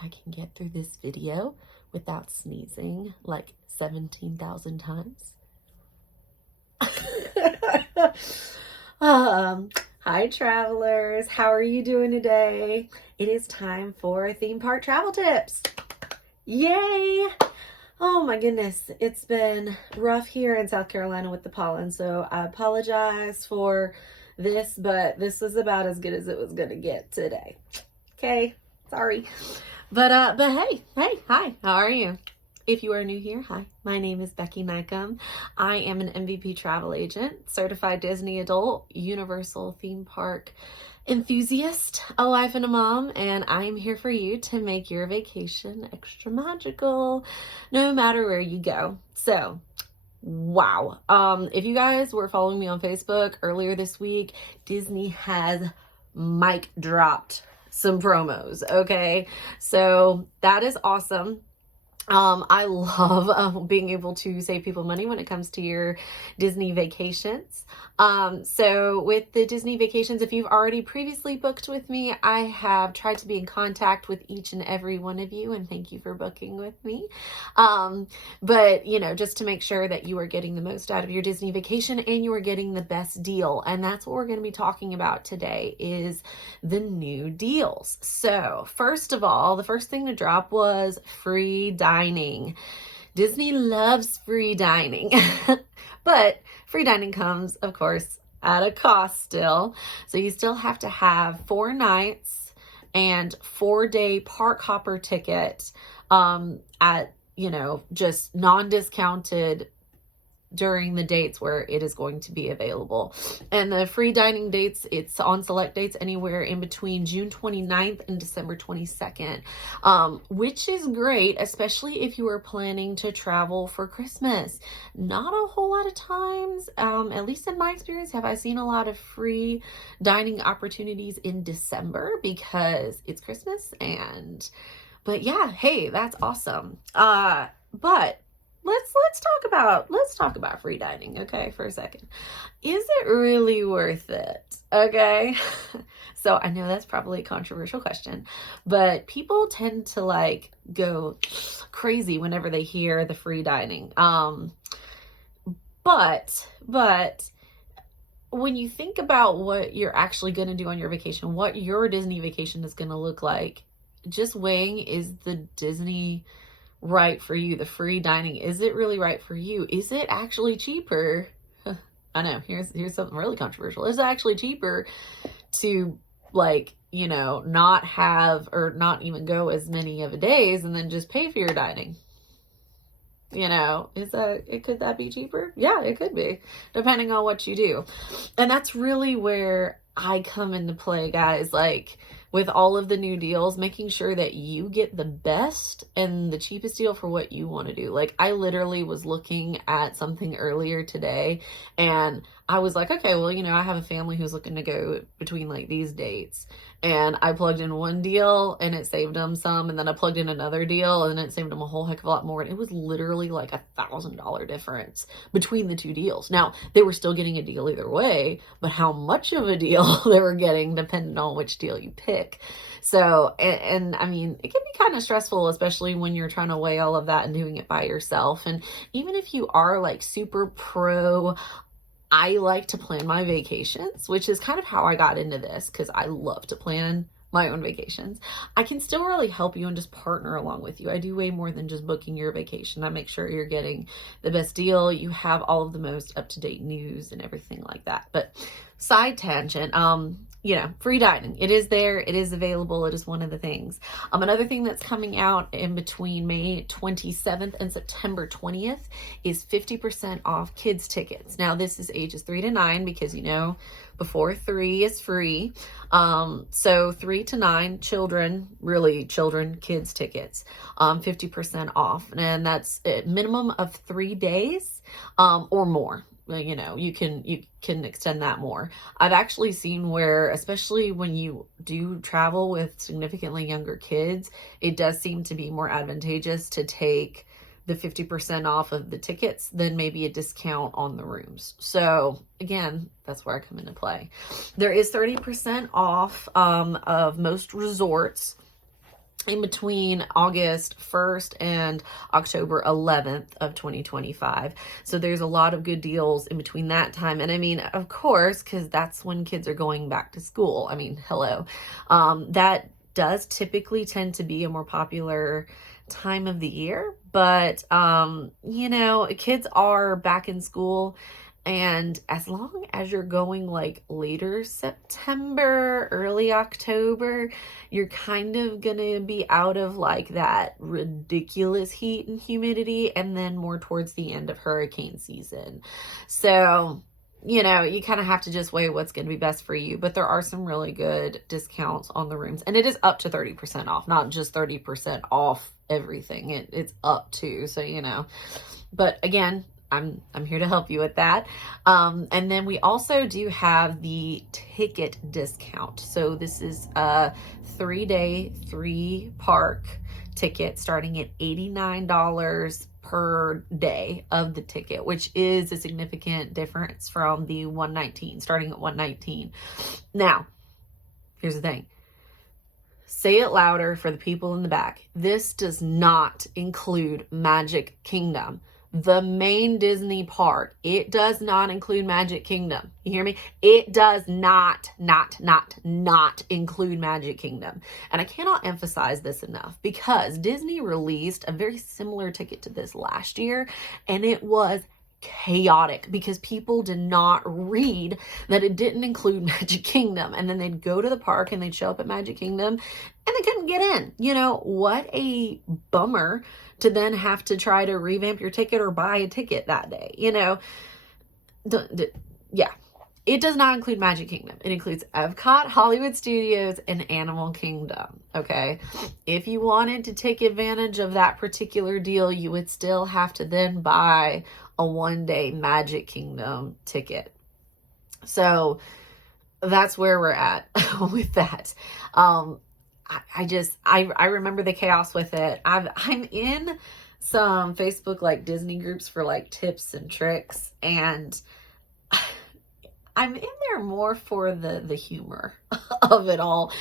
I can get through this video without sneezing like 17,000 times. Hi travelers, how are you doing today? It is time for theme park travel tips. Yay! Oh my goodness, it's been rough here in South Carolina with the pollen, so I apologize for this, but this is about as good as it was gonna get today. Okay, sorry. But hey, hi, how are you? If you are new here, hi, my name is b.nycum. I am an MVP travel agent, certified Disney adult, universal theme park enthusiast, a wife and a mom, and I'm here for you to make your vacation extra magical, no matter where you go. So, wow. If you guys were following me on Facebook earlier this week, Disney has mic dropped some promos, okay? So that is awesome. I love being able to save people money when it comes to your Disney vacations. So with the Disney vacations, if you've already previously booked with me, I have tried to be in contact with each and every one of you, and thank you for booking with me. But you know, just to make sure that you are getting the most out of your Disney vacation and you are getting the best deal. And that's what we're going to be talking about today is the new deals. So first of all, the first thing to drop was free dining. Disney loves free dining, but free dining comes, of course, at a cost still. So you still have to have 4 nights and 4-day park hopper ticket at, you know, just non-discounted during the dates where it is going to be available. And the free dining dates, it's on select dates anywhere in between June 29th and December 22nd, which is great, especially if you are planning to travel for Christmas. Not a whole lot of times, at least in my experience, have I seen a lot of free dining opportunities in December because it's Christmas. But yeah, hey, that's awesome. But let's talk about free dining, okay, for a second. Is it really worth it? Okay. So I know that's probably a controversial question, but people tend to like go crazy whenever they hear the free dining. But when you think about what you're actually going to do on your vacation, what your Disney vacation is going to look like, just weighing, is the Disney right for you? The free dining, is it really right for you? Is it actually cheaper? I know, here's something really controversial. Is it actually cheaper to, like, you know, not have or not even go as many of a days and then just pay for your dining? You know, could that be cheaper? Yeah, it could be, depending on what you do. And that's really where I come into play, guys. Like, with all of the new deals, making sure that you get the best and the cheapest deal for what you want to do. Like, I literally was looking at something earlier today and I was like, okay, well, you know, I have a family who's looking to go between like these dates, and I plugged in one deal and it saved them some, and then I plugged in another deal and it saved them a whole heck of a lot more. And it was literally like $1,000 difference between the two deals. Now, they were still getting a deal either way, but how much of a deal they were getting depended on which deal you pick. So, and I mean, it can be kind of stressful, especially when you're trying to weigh all of that and doing it by yourself. And even if you are like super pro, I like to plan my vacations, which is kind of how I got into this, because I love to plan my own vacations. I can still really help you and just partner along with you. I do way more than just booking your vacation. I make sure you're getting the best deal. You have all of the most up-to-date news and everything like that. But side tangent, you know, free dining, it is there, it is available, it is one of the things. Another thing that's coming out in between May 27th and September 20th is 50% off kids tickets. Now, this is ages 3 to 9 because, you know, before 3 is free. So 3 to 9 children, kids tickets, 50% off. And that's a minimum of 3 days, or more. You know, you can extend that more. I've actually seen where, especially when you do travel with significantly younger kids, it does seem to be more advantageous to take the 50% off of the tickets than maybe a discount on the rooms. So again, that's where I come into play. There is 30% off of most resorts. in between August 1st and October 11th of 2025. So there's a lot of good deals in between that time. And I mean, of course, because that's when kids are going back to school. I mean, hello. That does typically tend to be a more popular time of the year, but you know, kids are back in school, and as long as you're going like later September, early October, you're kind of gonna be out of like that ridiculous heat and humidity, and then more towards the end of hurricane season. So, you know, you kind of have to just weigh what's going to be best for you. But there are some really good discounts on the rooms. And it is up to 30% off, not just 30% off everything. It's up to, so, you know. But again, I'm here to help you with that. And then we also do have the ticket discount. So this is a 3-day, 3-park ticket starting at $89 per day of the ticket, which is a significant difference from the $119, starting at $119. Now, here's the thing. Say it louder for the people in the back. This does not include Magic Kingdom. The main Disney park, it does not include Magic Kingdom. You hear me? It does not include Magic Kingdom. And I cannot emphasize this enough, because Disney released a very similar ticket to this last year, and it was chaotic because people did not read that it didn't include Magic Kingdom, and then they'd go to the park and they'd show up at Magic Kingdom and they couldn't get in. You know, what a bummer to then have to try to revamp your ticket or buy a ticket that day. You know, yeah. It does not include Magic Kingdom. It includes EPCOT, Hollywood Studios, and Animal Kingdom, okay? If you wanted to take advantage of that particular deal, you would still have to then buy a 1-day Magic Kingdom ticket. So that's where we're at with that. I remember the chaos with it. I'm in some Facebook like Disney groups for like tips and tricks, and I'm in there more for the humor of it all,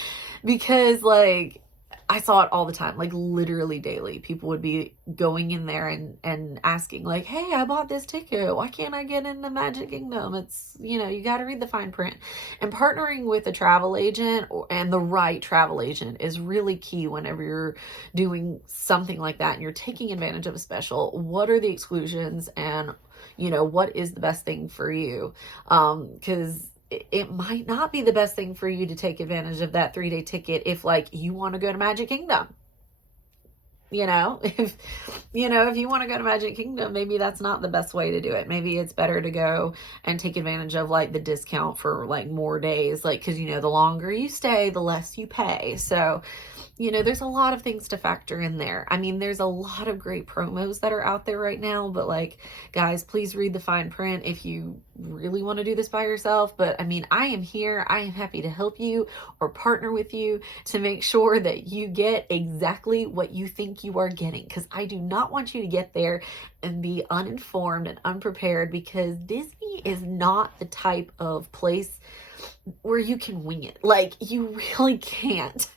because like I saw it all the time, like literally daily. People would be going in there and asking like, hey, I bought this ticket. Why can't I get into Magic Kingdom? It's, you know, you got to read the fine print. And partnering with a travel agent and the right travel agent is really key whenever you're doing something like that and you're taking advantage of a special. What are the exclusions, and, you know, what is the best thing for you? Because it might not be the best thing for you to take advantage of that 3-day ticket if like you want to go to Magic Kingdom. You know, if you want to go to Magic Kingdom, maybe that's not the best way to do it. Maybe it's better to go and take advantage of like the discount for like more days, like, because, you know, the longer you stay, the less you pay. So, you know, there's a lot of things to factor in there. I mean, there's a lot of great promos that are out there right now, but like, guys, please read the fine print if you really want to do this by yourself. But I mean, I am here. I am happy to help you or partner with you to make sure that you get exactly what you think you are getting, because I do not want you to get there and be uninformed and unprepared, because Disney is not the type of place where you can wing it. Like, you really can't.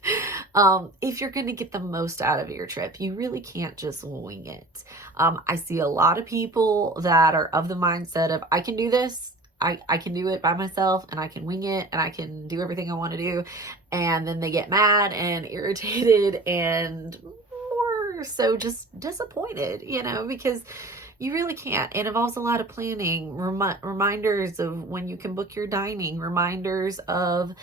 If you're going to get the most out of your trip, you really can't just wing it. I see a lot of people that are of the mindset of, I can do this. I can do it by myself, and I can wing it, and I can do everything I want to do. And then they get mad and irritated and more so just disappointed, you know, because you really can't. It involves a lot of planning, reminders of when you can book your dining, reminders of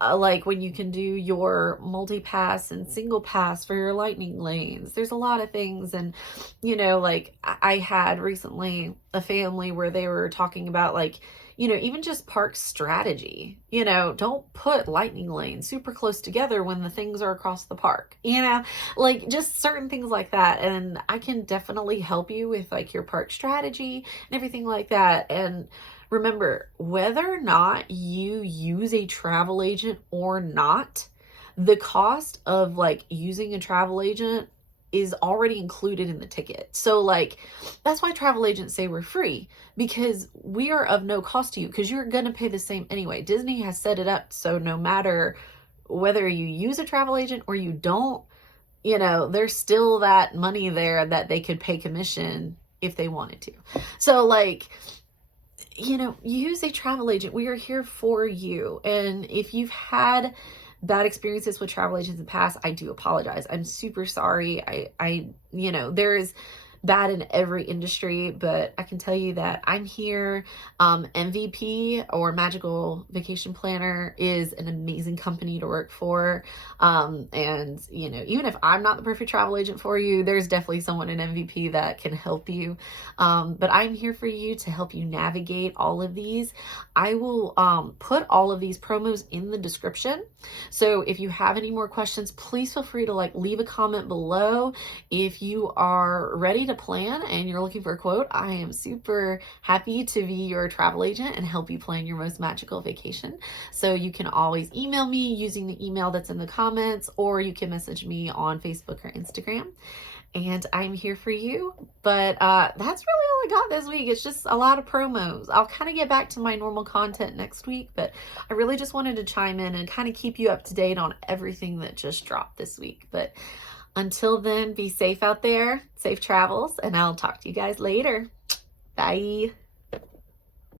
like when you can do your multi-pass and single pass for your lightning lanes. There's a lot of things. And, you know, like I had recently a family where they were talking about like, you know, even just park strategy. You know, don't put lightning lanes super close together when the things are across the park, you know, like just certain things like that. And I can definitely help you with like your park strategy and everything like that. And remember, whether or not you use a travel agent or not, the cost of like using a travel agent is already included in the ticket. So like, that's why travel agents say we're free, because we are of no cost to you, because you're going to pay the same anyway. Disney has set it up so no matter whether you use a travel agent or you don't, there's still that money there that they could pay commission if they wanted to. So like, use a travel agent. We are here for you. And if you've had bad experiences with travel agents in the past, I do apologize. I'm super sorry. There is bad in every industry, but I can tell you that I'm here. MVP, or Magical Vacation Planner, is an amazing company to work for. And even if I'm not the perfect travel agent for you, there's definitely someone in MVP that can help you. But I'm here for you to help you navigate all of these. I will put all of these promos in the description. So if you have any more questions, please feel free to leave a comment below. If you are ready to plan and you're looking for a quote, I am super happy to be your travel agent and help you plan your most magical vacation. So you can always email me using the email that's in the comments, or you can message me on Facebook or Instagram. And I'm here for you. But that's really all I got this week. It's just a lot of promos. I'll kind of get back to my normal content next week, but I really just wanted to chime in and kind of keep you up to date on everything that just dropped this week. But until then, be safe out there, safe travels, and I'll talk to you guys later. Bye.